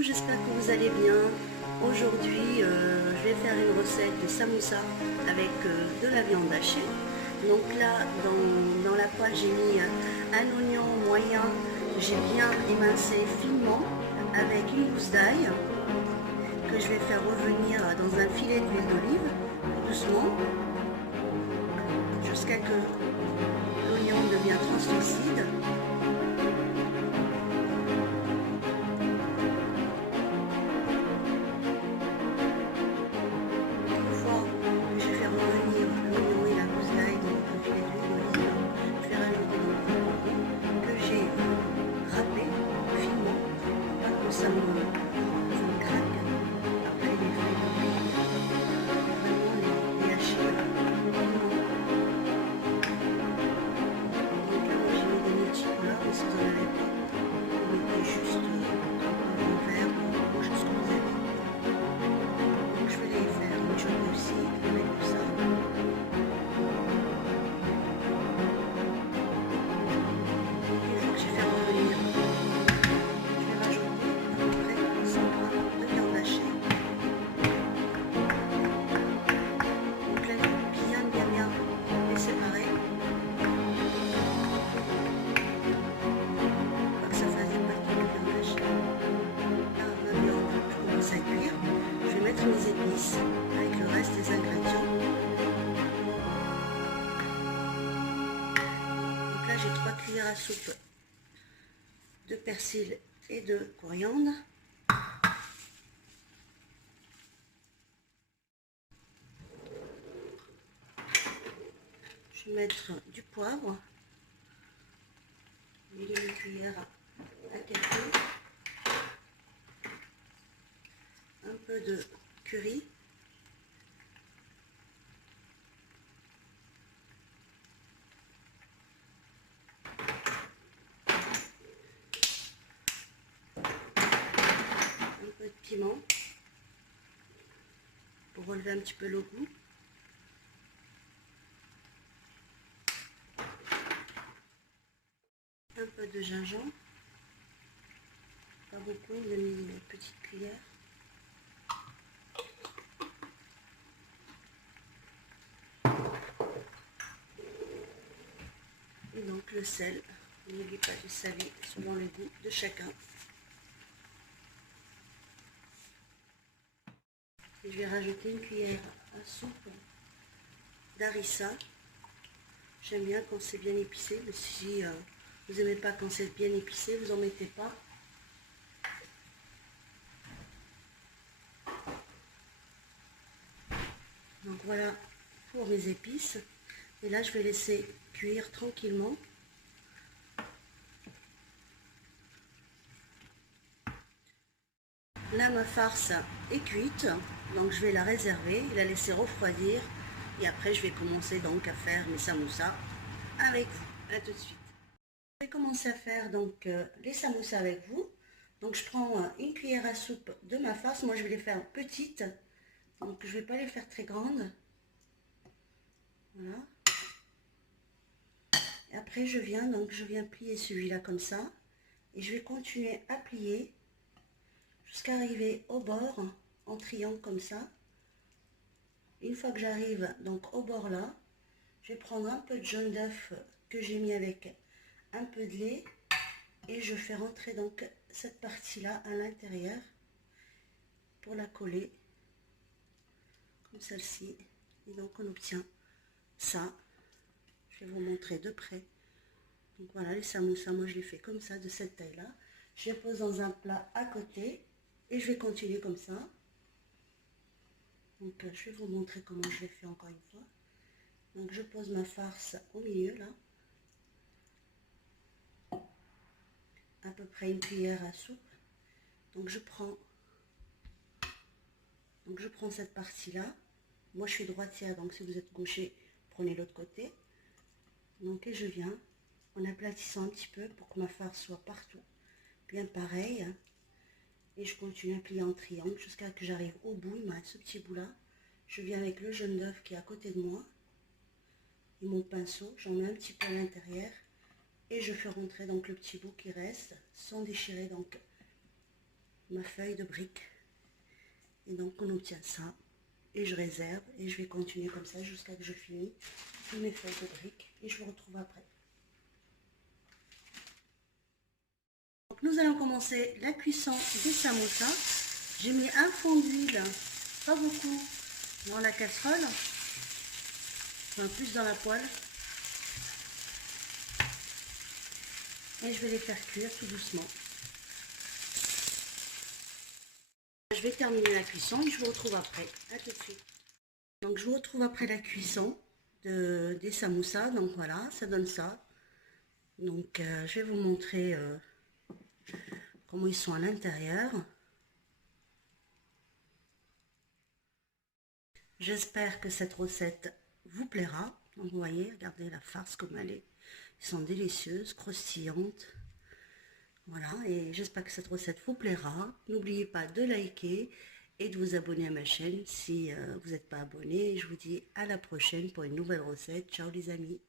Coucou, j'espère que vous allez bien. Aujourd'hui, je vais faire une recette de samoussa avec de la viande hachée. Donc là, dans la poêle, j'ai mis un oignon moyen, j'ai bien émincé finement avec une gousse d'ail que je vais faire revenir dans un filet d'huile d'olive, doucement, jusqu'à que l'oignon devienne translucide. Ça me craque après les feuilles d'olive, vraiment les hacher finement. Donc là, moi j'ai mis des multiples là, mais si vous n'en avez pas, vous mettez juste un peu en verre ou juste ce que vous avez. Donc je vais les faire une chop aussi avec tout ça. Une fois que j'ai fait revenir, les épices avec le reste des ingrédients. Donc là j'ai 3 cuillères à soupe de persil et de coriandre. Je vais mettre du poivre, une demi-cuillère à café, un peu de curry, un peu de piment pour relever un petit peu le goût, un peu de gingembre, pas beaucoup, une demi-petite cuillère. Et donc le sel, n'oubliez pas de saler selon le goût de chacun. Et je vais rajouter une cuillère à soupe d'harissa. J'aime bien quand c'est bien épicé, mais si vous n'aimez pas quand c'est bien épicé, vous n'en mettez pas. Donc voilà pour mes épices. Et là, je vais laisser cuire tranquillement. Là, ma farce est cuite, donc je vais la réserver et la laisser refroidir. Et après, je vais commencer donc à faire mes samoussas avec vous. À tout de suite. Je vais commencer à faire donc les samoussas avec vous. Donc je prends une cuillère à soupe de ma farce. Moi, je vais les faire petites, donc je ne vais pas les faire très grandes. Voilà. Et après, je viens plier celui-là comme ça. Et je vais continuer à plier jusqu'à arriver au bord en triangle comme ça. Une fois que j'arrive donc au bord là, je vais prendre un peu de jaune d'œuf que j'ai mis avec un peu de lait et je fais rentrer donc cette partie là à l'intérieur pour la coller comme celle-ci. Et donc on obtient ça. Je vais vous montrer de près. Donc voilà, les samoussas, moi je les fais comme ça, de cette taille là. Je les pose dans un plat à côté et je vais continuer comme ça. Donc je vais vous montrer comment je l'ai fait encore une fois. Donc je pose ma farce au milieu là. À peu près une cuillère à soupe. Donc je prends cette partie là. Moi je suis droitière, donc si vous êtes gaucher, prenez l'autre côté. Donc et je viens en aplatissant un petit peu pour que ma farce soit partout bien pareil. Et je continue à plier en triangle jusqu'à ce que j'arrive au bout. Il me reste ce petit bout là. Je viens avec le jaune d'œuf qui est à côté de moi et mon pinceau, j'en mets un petit peu à l'intérieur et je fais rentrer donc le petit bout qui reste sans déchirer donc ma feuille de briques. Et donc on obtient ça. Et je réserve et je vais continuer comme ça jusqu'à ce que je finis toutes mes feuilles de briques. Et je vous retrouve après. Donc nous allons commencer la cuisson des samoussas. J'ai mis un fond d'huile, pas beaucoup, dans la casserole, enfin plus dans la poêle. Et je vais les faire cuire tout doucement. Je vais terminer la cuisson et je vous retrouve après. À tout de suite. Donc je vous retrouve après la cuisson des samoussas. Donc voilà, ça donne ça. Donc je vais vous montrer comment ils sont à l'intérieur. J'espère que cette recette vous plaira. Donc vous voyez, regardez la farce comme elle est. Ils sont délicieuses, croustillantes. Voilà, et j'espère que cette recette vous plaira. N'oubliez pas de liker et de vous abonner à ma chaîne si vous n'êtes pas abonné. Je vous dis à la prochaine pour une nouvelle recette. Ciao les amis.